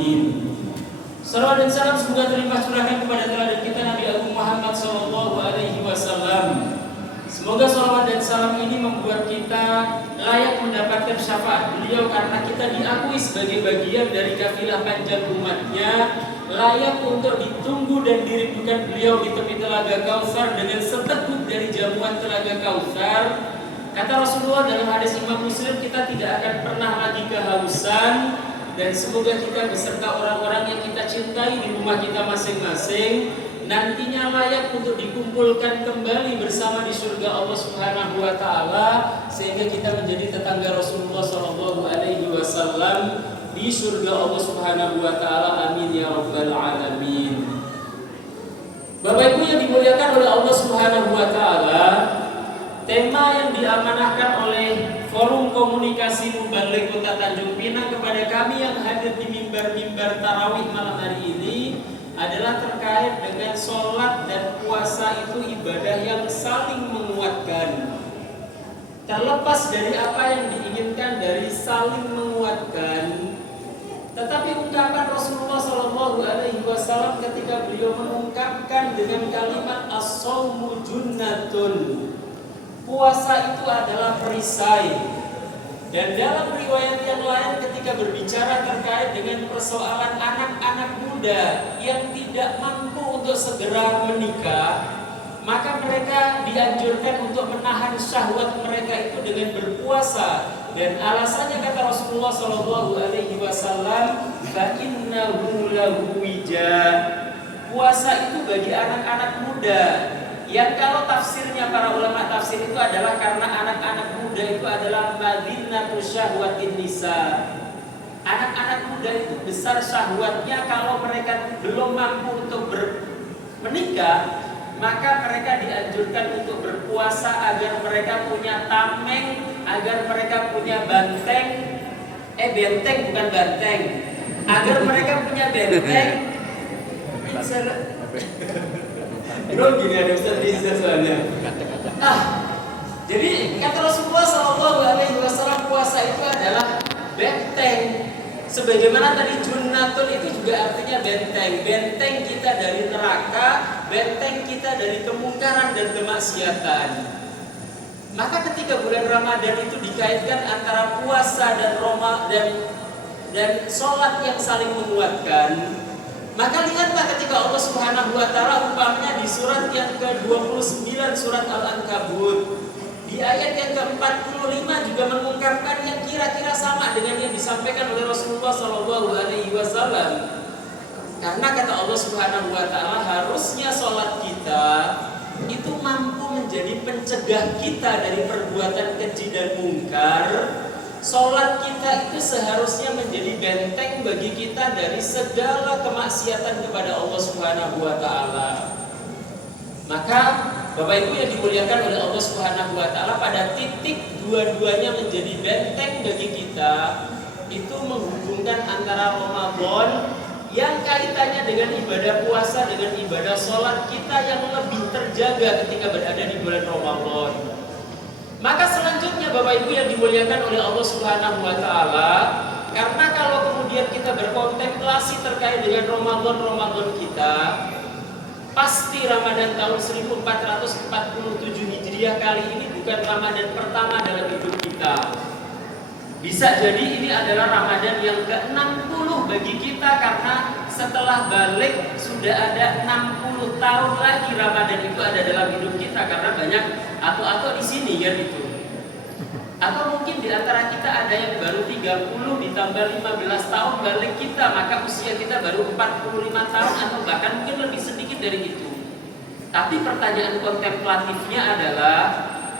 Amin. Salawat dan salam semoga terlimpah curahkan kepada teladan kita Nabi Agung Muhammad SAW. Semoga salawat dan salam ini membuat kita layak mendapatkan syafaat beliau karena kita diakui sebagai bagian dari kafilah panjang umatnya, layak untuk ditunggu dan dirindukan beliau di tepi telaga Kautsar dengan seteguk dari jamuan telaga Kautsar. Kata Rasulullah dalam hadis Imam Muslim, kita tidak akan pernah lagi kehausan. Dan semoga kita beserta orang-orang yang kita cintai di rumah kita masing-masing nantinya layak untuk dikumpulkan kembali bersama di surga Allah Subhanahu wa taala sehingga kita menjadi tetangga Rasulullah SAW di surga Allah Subhanahu wa taala. Amin ya rabbal alamin. Bapak Ibu yang dimuliakan oleh Allah Subhanahu wa taala, tema yang diamanahkan oleh Forum Komunikasi Mubaligh Kota Tanjung Pinang kepada kami yang hadir di mimbar-mimbar tarawih malam hari ini adalah terkait dengan sholat dan puasa itu ibadah yang saling menguatkan. Terlepas dari apa yang diinginkan dari saling menguatkan, tetapi ungkapan Rasulullah SAW ketika beliau mengungkapkan dengan kalimat as-shaumu junnatun, puasa itu adalah perisai. Dan dalam riwayat yang lain ketika berbicara terkait dengan persoalan anak-anak muda yang tidak mampu untuk segera menikah, maka mereka dianjurkan untuk menahan syahwat mereka itu dengan berpuasa. Dan alasannya kata Rasulullah SAW, fa innahu lahu wija, puasa itu bagi anak-anak muda. Yang kalau tafsirnya para ulama tafsir itu adalah karena anak-anak muda itu adalah madinatu syahwatin nisa. Anak-anak muda itu besar syahwatnya, kalau mereka belum mampu untuk menikah, maka mereka dianjurkan untuk berpuasa agar mereka punya tameng, agar mereka punya benteng, bukan banteng, agar mereka punya benteng. Bro, gini ada Ustaz Rizal soalnya. Jadi kata Rasulullah SAW, puasa itu adalah benteng. Sebagaimana tadi junnatul itu juga artinya benteng. Benteng kita dari neraka, benteng kita dari kemungkaran dan kemaksiatan. Maka ketika bulan Ramadan itu dikaitkan antara puasa dan sholat yang saling menguatkan, maka lihatlah ketika Allah Subhanahu wa taala umpamanya di surat yang ke-29 surat Al-Ankabut di ayat yang ke-45 juga mengungkapkan yang kira-kira sama dengan yang disampaikan oleh Rasulullah SAW. Karena kata Allah Subhanahu wa taala, harusnya sholat kita itu mampu menjadi pencegah kita dari perbuatan keji dan mungkar. Sholat kita itu seharusnya menjadi benteng bagi kita dari segala kemaksiatan kepada Allah Subhanahu wa taala. Maka Bapak Ibu yang dimuliakan oleh Allah Subhanahu wa taala, pada titik dua-duanya menjadi benteng bagi kita, itu menghubungkan antara Ramadan yang kaitannya dengan ibadah puasa dengan ibadah sholat kita yang lebih terjaga ketika berada di bulan Ramadan. Maka selanjutnya Bapak Ibu yang dimuliakan oleh Allah Subhanahu wa taala, karena kalau kemudian kita berkontemplasi terkait dengan Ramadan kita, pasti Ramadan tahun 1447 Hijriah kali ini bukan Ramadan pertama dalam hidup kita. Bisa jadi ini adalah Ramadan yang ke-60 bagi kita, karena setelah balik sudah ada 60 tahun lagi Ramadan itu ada dalam hidup kita, karena banyak atau di sini kan itu. Atau mungkin di antara kita ada yang baru 30 ditambah 15 tahun balik kita, maka usia kita baru 45 tahun atau bahkan mungkin lebih sedikit dari itu. Tapi pertanyaan kontemplatifnya adalah,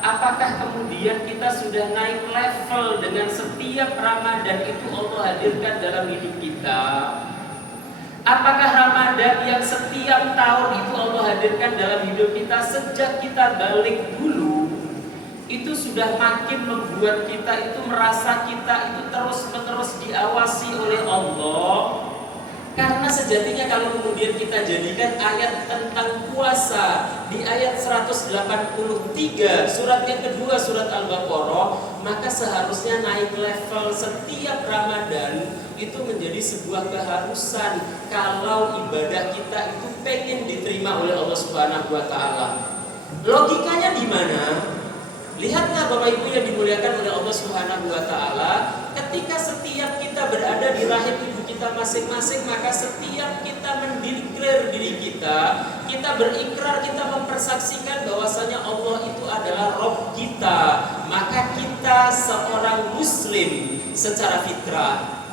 apakah kemudian kita sudah naik level dengan setiap Ramadan itu Allah hadirkan dalam hidup kita? Apakah Ramadan yang setiap tahun itu Allah hadirkan dalam hidup kita sejak kita balik dulu itu sudah makin membuat kita itu merasa kita itu terus-menerus diawasi oleh Allah? Karena sejak sejatinya kalau kemudian kita jadikan ayat tentang puasa di ayat 183 surat yang kedua surat Al-Baqarah, maka seharusnya naik level setiap Ramadan itu menjadi sebuah keharusan kalau ibadah kita itu pengen diterima oleh Allah Subhanahu wa taala. Logikanya di mana? Lihatlah Bapak Ibu yang dimuliakan oleh Allah Subhanahu wa taala, ketika setiap kita berada di rahim ibu kita masing-masing, maka setiap kita mendeklar diri kita berikrar, kita mempersaksikan bahwasanya Allah itu adalah Rabb kita, maka kita seorang muslim secara fitrah.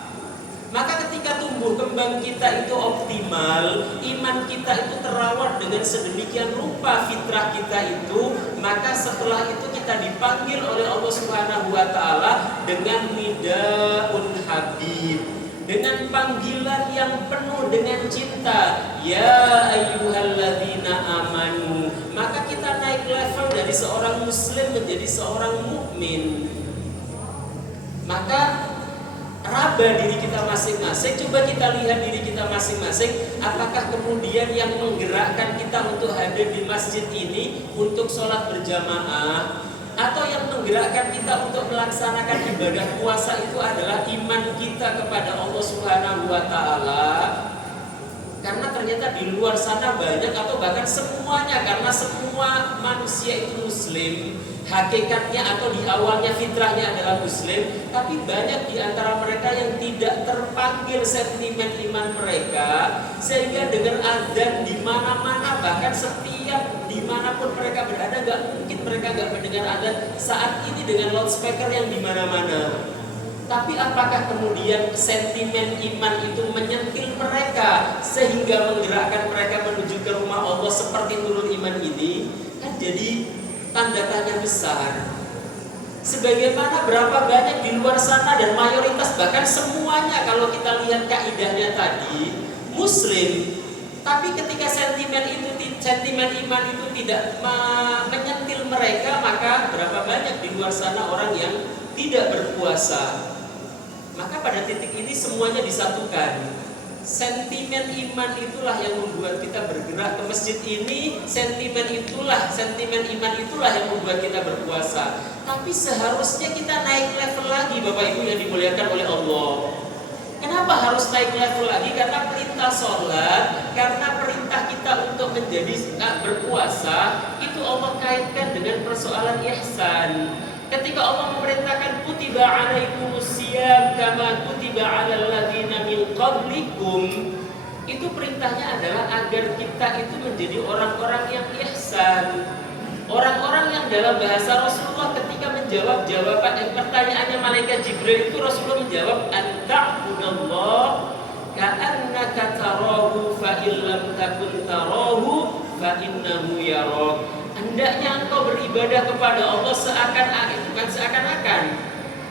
Maka ketika tumbuh kembang kita itu optimal, iman kita itu terawat dengan sedemikian rupa fitrah kita itu, maka setelah itu kita dipanggil oleh Allah Subhanahu wa taala dengan nidaun habib, dengan panggilan yang penuh dengan cinta, ya ayyuhalladzina amanu. Maka kita naik level dari seorang muslim menjadi seorang mukmin. Maka raba diri kita masing-masing, coba kita lihat diri kita masing-masing, apakah kemudian yang menggerakkan kita untuk hadir di masjid ini untuk sholat berjamaah, atau yang menggerakkan kita untuk melaksanakan ibadah puasa itu adalah iman kita kepada Allah Subhanahu wa taala. Karena ternyata di luar sana banyak, atau bahkan semuanya, karena semua manusia itu muslim hakikatnya, atau di awalnya fitrahnya adalah muslim, tapi banyak di antara mereka yang tidak terpanggil sentimen iman mereka, sehingga dengan azan di mana-mana, bahkan setiap dimanapun mereka berada, nggak mungkin mereka nggak mendengar azan saat ini dengan loudspeaker yang di mana-mana. Tapi apakah kemudian sentimen iman itu menyentil mereka sehingga menggerakkan mereka menuju ke rumah Allah seperti nurul iman ini? Kan jadi tanda tanya besar. Sebagaimana berapa banyak di luar sana, dan mayoritas bahkan semuanya kalau kita lihat kaidahnya tadi muslim, tapi ketika sentimen iman itu tidak menyentil mereka, maka berapa banyak di luar sana orang yang tidak berpuasa. Maka pada titik ini semuanya disatukan. Sentimen iman itulah yang membuat kita bergerak ke masjid ini. Sentimen iman itulah yang membuat kita berpuasa. Tapi seharusnya kita naik level lagi, Bapak Ibu yang dimuliakan oleh Allah. Kenapa harus naik level lagi? Karena perintah sholat, karena perintah kita untuk menjadi berpuasa, itu Allah kaitkan dengan persoalan ihsan. Ketika Allah memerintahkan kutiba alaikumusiyam kama kutiba alal ladzina min qablikum, itu perintahnya adalah agar kita itu menjadi orang-orang yang ihsan. Orang-orang yang dalam bahasa Rasulullah ketika menjawab jawaban pertanyaannya malaikat Jibril itu, Rasulullah menjawab anta'budallah ka'annaka tarahu fa illam takun tarahu fa innahu yarak. Hendaknya engkau beribadah kepada Allah seakan-akan.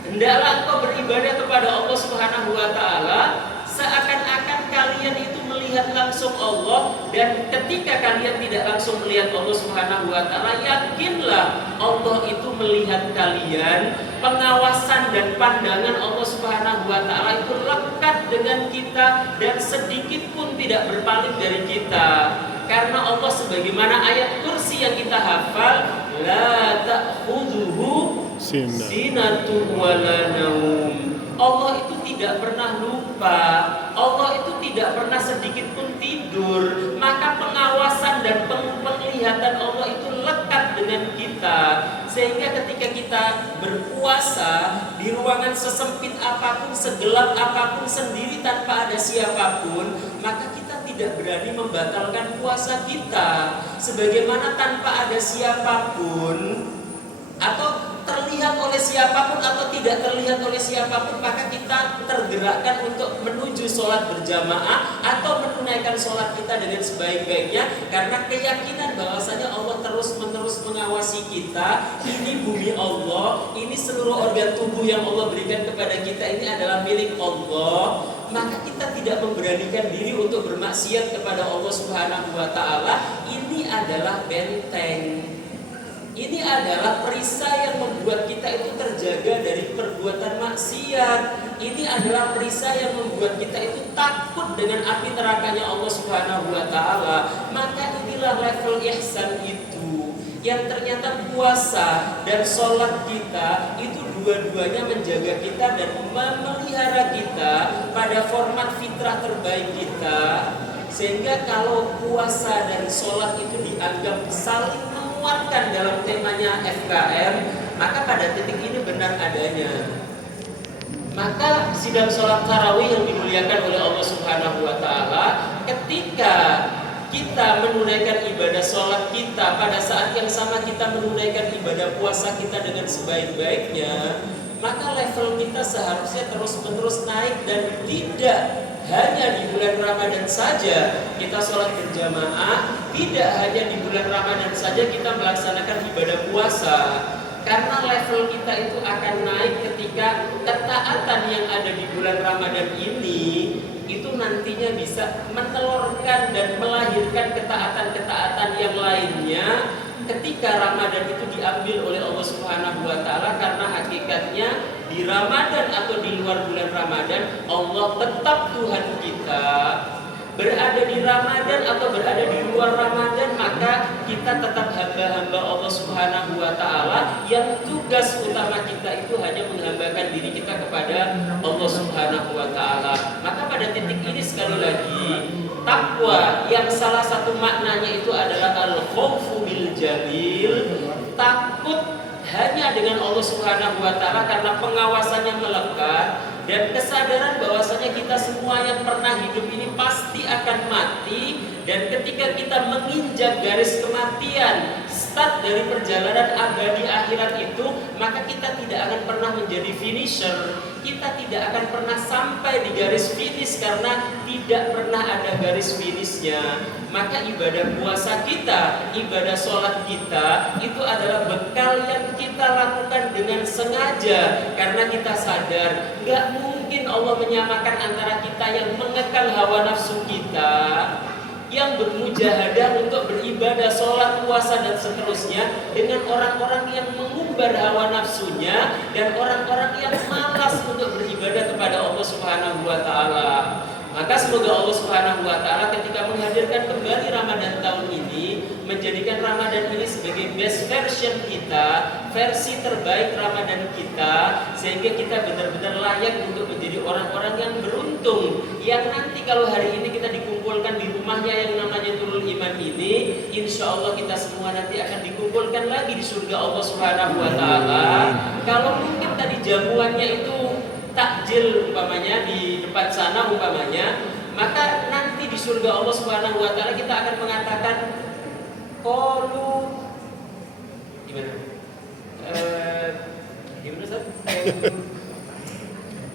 Hendaklah engkau beribadah kepada Allah Subhanahu wa taala seakan-akan kalian itu melihat langsung Allah, dan ketika kalian tidak langsung melihat Allah Subhanahu wa taala, yakinlah Allah itu melihat kalian. Pengawasan dan pandangan Allah Subhanahu wa taala itu lekat dengan kita dan sedikit pun tidak berpaling dari kita. Karena Allah sebagaimana ayat kursi yang kita hafal, la ta'khudhuhu sinatun wala naum. Allah itu tidak pernah lupa, Allah itu tidak pernah sedikit pun tidur. Maka pengawasan dan penglihatan Allah itu lekat dengan kita, sehingga ketika kita berpuasa di ruangan sesempit apapun, segelap apapun, sendiri tanpa ada siapapun, maka kita tidak berani membatalkan puasa kita. Sebagaimana tanpa ada siapapun, atau terlihat oleh siapapun atau tidak terlihat oleh siapapun, maka kita tergerakkan untuk menuju sholat berjamaah atau menunaikan sholat kita dengan sebaik-baiknya, karena keyakinan bahwasanya Allah terus-menerus mengawasi kita. Ini bumi Allah, ini seluruh organ tubuh yang Allah berikan kepada kita ini adalah milik Allah. Maka kita tidak memberanikan diri untuk bermaksiat kepada Allah Subhanahu wa taala. Ini adalah benteng. Ini adalah perisai yang membuat kita itu terjaga dari perbuatan maksiat. ini adalah perisai yang membuat kita itu takut dengan api nerakanya Allah Subhanahu wa taala. Maka inilah level ihsan itu, yang ternyata puasa dan sholat kita itu dua-duanya menjaga kita dan memelihara kita pada format fitrah terbaik kita. Sehingga kalau puasa dan sholat itu dianggap saling menguatkan dalam temanya FKM, maka pada titik ini benar adanya. Maka sidang sholat tarawih yang dimuliakan oleh Allah Subhanahu wa taala, ketika kita menunaikan ibadah sholat kita, pada saat yang sama kita menunaikan ibadah puasa kita dengan sebaik-baiknya, maka level kita seharusnya terus-menerus naik dan tidak hanya di bulan Ramadan saja kita sholat berjamaah, tidak hanya di bulan Ramadan saja kita melaksanakan ibadah puasa. Karena level kita itu akan naik ketika ketaatan yang ada di bulan Ramadan ini itu nantinya bisa menelurkan dan melahirkan ketaatan-ketaatan yang lainnya ketika Ramadan itu diambil oleh Allah Subhanahu wa taala. Karena hakikatnya di Ramadan atau di luar bulan Ramadan, Allah tetap Tuhan kita. Berada di Ramadan atau berada di luar Ramadan, maka kita tetap hamba-hamba Allah Subhanahu wa taala yang tugas utama kita itu hanya menghambakan diri kita kepada Allah Subhanahu wa taala. Maka pada titik ini sekali lagi, takwa yang salah satu maknanya itu adalah al-khaufu bil jalil, takut hanya dengan Allah Subhanahu wa taala karena pengawasannya melekat, dan kesadaran bahwasanya kita semua yang pernah hidup ini pasti akan mati, dan ketika kita menginjak garis kematian, start dari perjalanan abadi akhirat itu, maka kita tidak akan pernah menjadi finisher. Kita tidak akan pernah sampai di garis finish karena tidak pernah ada garis finishnya. Maka ibadah puasa kita, ibadah sholat kita itu adalah bekal yang kita lakukan dengan sengaja, karena kita sadar gak mungkin Allah menyamakan antara kita yang mengekang hawa nafsu kita, yang bermujahadah untuk beribadah, sholat, puasa dan seterusnya, dengan orang-orang yang mengumbar hawa nafsunya dan orang-orang yang malas untuk beribadah kepada Allah Subhanahu wa taala. Maka semoga Allah Subhanahu wa taala ketika menghadirkan kembali Ramadan tahun ini, menjadikan Ramadan ini sebagai best version kita, versi terbaik Ramadan kita, sehingga kita benar-benar layak untuk menjadi orang-orang yang beruntung, yang nanti kalau hari ini kita dikumpulkan di rumahnya yang namanya Nurul Iman ini, insya Allah kita semua nanti akan dikumpulkan lagi di surga Allah Subhanahu wa taala. Kalau mungkin tadi jamuannya itu takjil umpamanya di depan sana umpamanya, maka nanti di surga Allah Subhanahu wa taala kita akan mengatakan qalu gimana? Gimana Ustaz?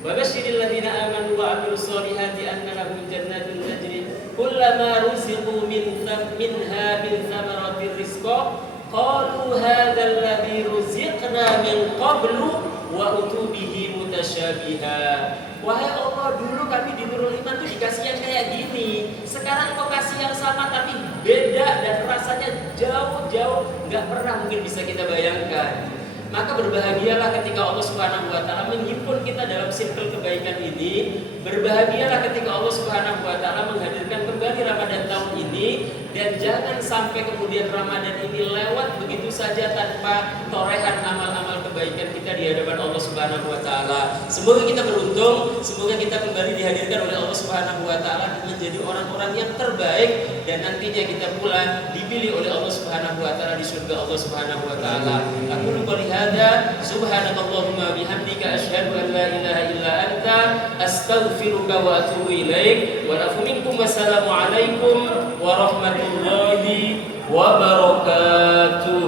Wa basyiril ladzina amanu wa 'amilus solihati anna lahum jannatun tajri kullama ruziqu minha min thamaratir rizqa qalu hadzal ladzi ruziqna min qablu wa utubihi mutasyabiha. Wahai Allah, dulu kami di Nurul Iman tuh dikasih yang kayak gini, sekarang kau kasih yang sama tapi beda dan rasanya jauh-jauh nggak pernah mungkin bisa kita bayangkan. Maka berbahagialah ketika Allah Subhanahu wa taala menghimpun kita dalam circle kebaikan ini. Berbahagialah ketika Allah Subhanahu wa taala menghadirkan kembali Ramadan tahun ini, dan jangan sampai kemudian Ramadan ini lewat begitu saja tanpa torehan amal-amal kebaikan kita di hadapan Allah Subhanahu wa taala. Semoga kita beruntung, semoga kita kembali dihadirkan oleh Allah Subhanahu wa taala menjadi orang-orang yang terbaik, dan nantinya kita pula dipilih oleh Allah Subhanahu wa taala di surga Allah Subhanahu wa taala. Aku qouli hadza subhanakallahumma bihamdika asyhadu an la ilaha illa anta astaghfiruka wa atubu ilaik. Wa afu minkum, wassalamu alaikum warahmatullahi wabarakatuh.